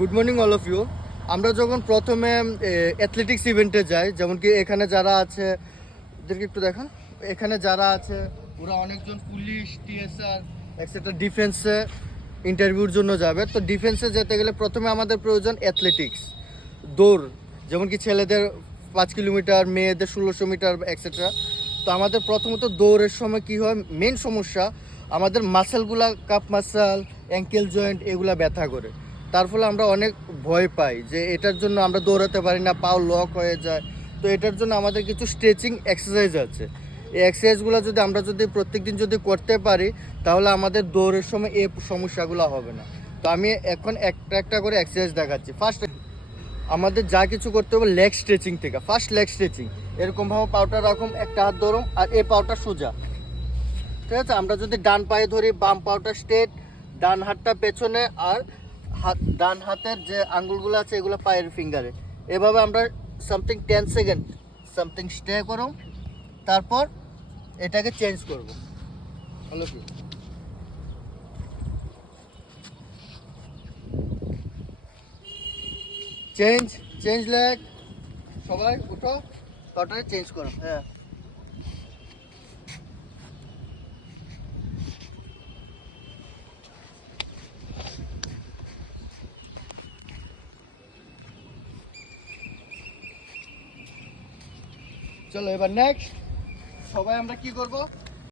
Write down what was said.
Good morning all of you. আমরা যখন প্রথমে অ্যাথলেটিক্স ইভেন্টে যাই, যেমন কি এখানে যারা আছে ওদেরকে একটু দেখান। এখানে যারা আছে ওরা অনেকজন পুলিশ, টিএসআর এক্সেট্রা ডিফেন্সে ইন্টারভিউর জন্য যাবে। তো ডিফেন্সে যেতে গেলে প্রথমে আমাদের প্রয়োজন অ্যাথলেটিক্স, দৌড়, যেমন কি ছেলেদের 5 কিলোমিটার, মেয়েদের 1600 মিটার এক্সেট্রা। তো আমাদের প্রথমত দৌড়ের সময় কি হয়, মেন সমস্যা আমাদের মাসেলগুলা, কাপ মাসেল, অ্যাঙ্কেল জয়েন্ট এগুলা ব্যথা করে। তার ফলে আমরা অনেক ভয় পাই যে এটার জন্য আমরা দৌড়াতে পারি না, পাও লক হয়ে যায়। তো এটার জন্য আমাদের কিছু স্ট্রেচিং এক্সারসাইজ আছে। এই এক্সারসাইজগুলো যদি প্রত্যেকদিন যদি করতে পারি, তাহলে আমাদের দৌড়ের সময় এই সমস্যাগুলো হবে না। তো আমি এখন একটা একটা করে এক্সারসাইজ দেখাচ্ছি। ফার্স্ট আমাদের যা কিছু করতে হবে লেগ স্ট্রেচিং থেকে। ফার্স্ট লেগ স্ট্রেচিং, এরকমভাবে পাউটা রাখুন, একটা হাত ধরুন আর এই পাউটা সোজা, ঠিক আছে? আমরা যদি ডান পায়ে ধরি, বাম পাউটা স্ট্রেট, ডান হাতটা পেছনে, আর ডান হাতের যে আঙ্গুলগুলো আছে এগুলো পায়ের ফিঙ্গারে। এভাবে আমরা সামথিং 10 সেকেন্ড সামথিং স্টে করো, তারপর এটাকে চেঞ্জ করব। হলো কি? চেঞ্জ চেঞ্জ লেগ, সবাই উঠো, পাউটাকে চেঞ্জ করো। হ্যাঁ, চলো এবার নেক্সট। সবাই আমরা কি করব,